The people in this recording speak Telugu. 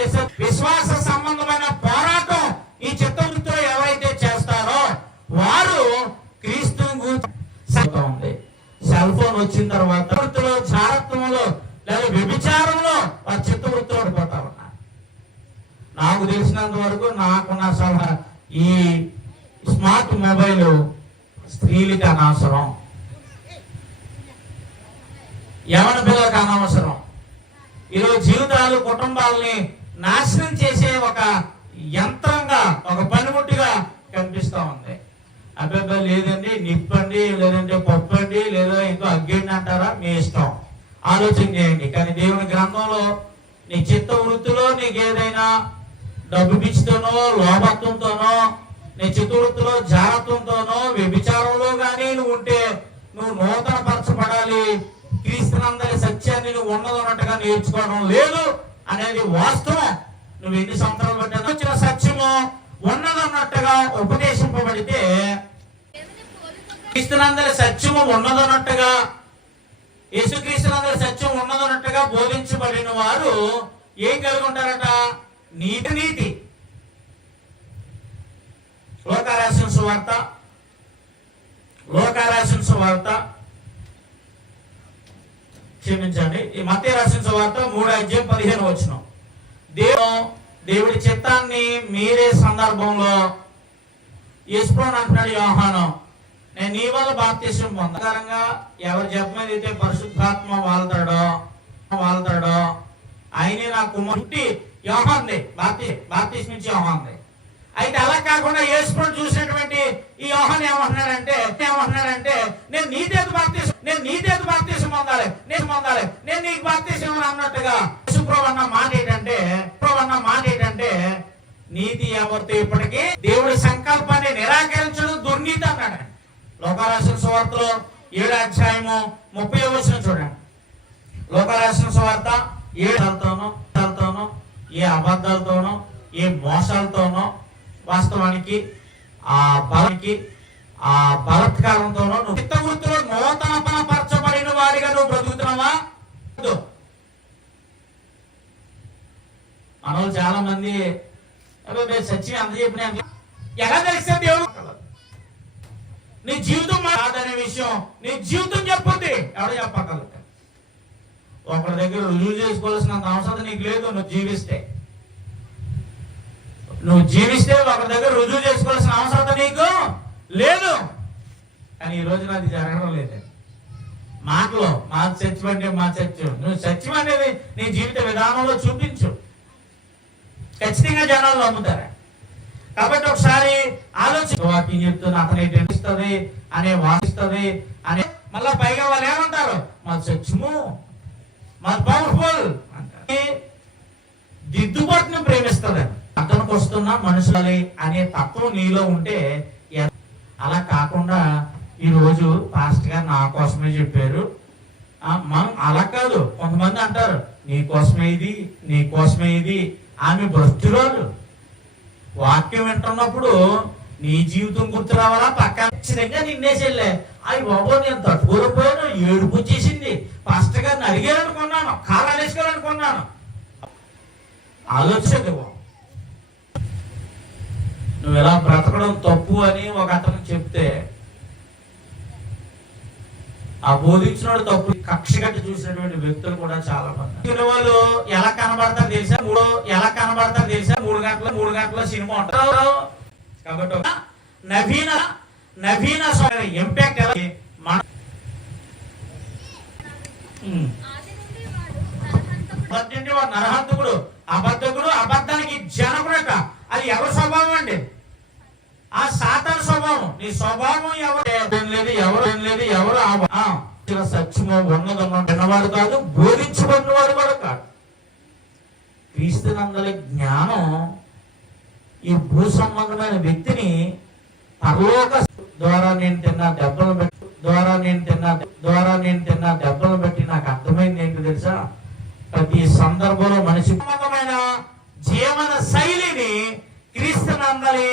చేసే విశ్వాస సంబంధమైన పోరాటం ఈ చిత్తవృత్తిలో ఎవరైతే చేస్తారో వారు క్రీస్తు ఉంది. సెల్ ఫోన్ వచ్చిన తర్వాత వృత్తిలో జారత్వంలో లేదా వ్యభిచారంలో వారు చిత్తవృత్తిలో పడిపోతా ఉన్నారు. నాకు తెలిసినంత వరకు నాకున్న సలహా ఈ స్మార్ట్ మొబైల్ స్త్రీలకి అనవసరం. యవన పిల్లలకు అనవసరం. ఈరోజు జీవితాలు కుటుంబాలని నాశనం చేసే ఒక యంత్రంగా ఒక పనిముట్టుగా కనిపిస్తూ ఉంది. అబ్బాయి లేదండి నిప్పండి లేదంటే పప్పండి లేదా ఇంకో అగ్గండి అంటారా? మీ ఇష్టం. ఆలోచన చేయండి. కానీ దేవుని గ్రంథంలో నీ చిత్త వృత్తిలో నీకు ఏదైనా డబ్బు పిచ్చితోనో లోభత్వంతోనో నీ చిత్త వృత్తిలో జాగ్రత్తతోనో వ్యభిచారంలో కానీ నువ్వు ఉంటే నువ్వు నూతన పరచబడాలి క్రీస్తులందరి సత్యాన్ని నువ్వు ఉన్నదన్నట్టుగా నేర్చుకోవడం లేదు. అనేది వాస్తవం నువ్వు ఎన్ని సంవత్సరాలు పట్టినా వచ్చిన సత్యము ఉన్నదన్నట్టుగా ఉపదేశింపబడితే క్రీస్తునందరి సత్యము ఉన్నదన్నట్టుగా యేసుక్రీస్తునందరి సత్యం ఉన్నదన్నట్టుగా బోధించబడిన వారు ఏం కలిగి ఉంటారట నీతి నీతి. లోకారాసిన సువార్త లోకారాసిన సువార్త క్షమించండి. ఈ మధ్య రాసిన సువార్త మూడు అధ్యాయం పదిహేను వచ్చిన దేవు దేవుడి చిత్తాన్ని మీరే సందర్భంలో యశ్ప్రోన్ అంటున్నాడు యోహాను నేను నీ వల్ల బాప్తీసం పొందకరంగా ఎవరు చెప్పమని అయితే పరిశుద్ధాత్మ వాళ్తాడో వాళ్తాడో ఆయనే నా కుమారుడి. యోహాంది బాప్తి బాప్తీసం ఇచ్చి యోహాంది కాకుండా యేసుప్రభు చూసినటువంటి ఈ యోహన్ ఏమంటున్నాడంటే ఏమంటున్నాడంటే నేను నీ చేతి బాప్తీసం నేను నీ చేతి బాప్తీసం పొందాలి నేను పొందాలి నేను నీకు బాప్తీసం అన్నట్టుగా యేసుప్రభు అన్న మాట ఏంటంటే ప్రభు అన్న మాట ఏంటంటే నీతి ఎవరితో ఇప్పటికీ దేవుడి సంకల్పాన్ని నిరాకరించడం దుర్నీతి అన్నాడు. లోకారాసిన సువార్తలో ఏడు అధ్యాయము ముప్పై వచ్చిన చూడండి. లోకారాసిన సువార్త ఏడుతోనో తలతోనో ఏ అబద్ధాలతోనో ఏ మోసాలతోనో వాస్తవానికి ఆ బలానికి ఆ బలత్కారంతోనూ నువ్వు చిత్త వృత్తిలో నూతన పరచబడిన వారిగా నువ్వు బ్రతుకుతున్నావా? వద్దు. మనలో చాలా మంది "అబ్బే, మేము అంత చెప్పిన ఎలా తెలిస్తే దేవుడు నీ జీవితం కాదనే విషయం నీ జీవితం చెప్పుద్ది. ఎవడు చెప్పగలుగుతా ఒకరి దగ్గర రుజువు చేసుకోవాల్సినంత అవసరం నీకు లేదు నువ్వు జీవిస్తే. నువ్వు జీవిస్తే ఒకరి దగ్గర రుజువు చేసుకోవాల్సిన అవసరం నీకు లేదు. కానీ ఈ రోజున అది జరగడం లేదు. మాటలో మా సత్యం అంటే మా సత్యం నువ్వు సత్యం అనేది నీ జీవిత విధానంలో చూపించు. ఖచ్చితంగా జనాలు నమ్ముతారా. కాబట్టి ఒకసారి ఆలోచన వాక్యం చెప్తుంది అతను ఏంటిస్తుంది అనే వాసిస్తుంది అనే మళ్ళా పైగా వాళ్ళు ఏమంటారు? మా సత్యము మా పవర్ఫుల్ దిద్దుబాటును ప్రేమిస్తుంది అతనికి వస్తున్న మనుషులే అనే తత్వం నీలో ఉంటే అలా కాకుండా ఈ రోజు పాస్ట్ గారు నా కోసమే చెప్పారు. మనం అలా కాదు. కొంతమంది అంటారు నీ కోసమే ఇది నీ కోసమే ఇది ఆమె భ్రష్టురాలు. వాక్యం వింటున్నప్పుడు నీ జీవితం గుర్తు రావాలా? పక్కన ఖచ్చితంగా నిన్నేసెళ్ళే అయ్యి బాబు నేను తట్టుకోలేకపోయాను. ఏడుపు వచ్చేసింది. పాస్టర్ గారిని అడిగారనుకున్నాను. కాలు అనేసుకోవాలనుకున్నాను ఆలోచించదు నువ్వు ఇలా బ్రతకడం తప్పు అని ఒక అతను చెప్తే ఆ బోధించినోడు తప్పు కక్ష కట్టి చూసినటువంటి వ్యక్తులు కూడా చాలా మంది వాళ్ళు ఎలా కనబడతారు తెలుసా? మూడు ఎలా కనబడతారు తెలుసా? మూడు గంటల మూడు గంటల సినిమా ఉంటారు కాబట్టి నవీన నవీన ఇంపాక్ట్ ఎలా? మన ఉమ్. వాడు నరహంతకుడు అబద్ధకుడు అబద్ధానికి జనకుడట అది ఎవరి స్వభావం అండి? ఆ సాతాన స్వభావం. నీ స్వభావం ఎవరు? లేదు ఎవరు లేదు ఎవరు ఆ- ఆ, ఇలా సత్యము ఉన్నదన్నవాడు కాదు బోధించబడినవాడు కూడా కాదు. క్రీస్తునందలి జ్ఞానం ఈ భూ సంబంధమైన వ్యక్తిని పరలోక ద్వారా నేను తిన్న దెబ్బలు పెట్టి ద్వారా నేను తిన్న ద్వారా నేను తిన్న దెబ్బలు బట్టి నాకు అర్థమైంది ఏంటి తెలుసా? ప్రతి సందర్భంలో మనిషి సంబంధమైన జీవన శైలిని క్రీస్తునందలి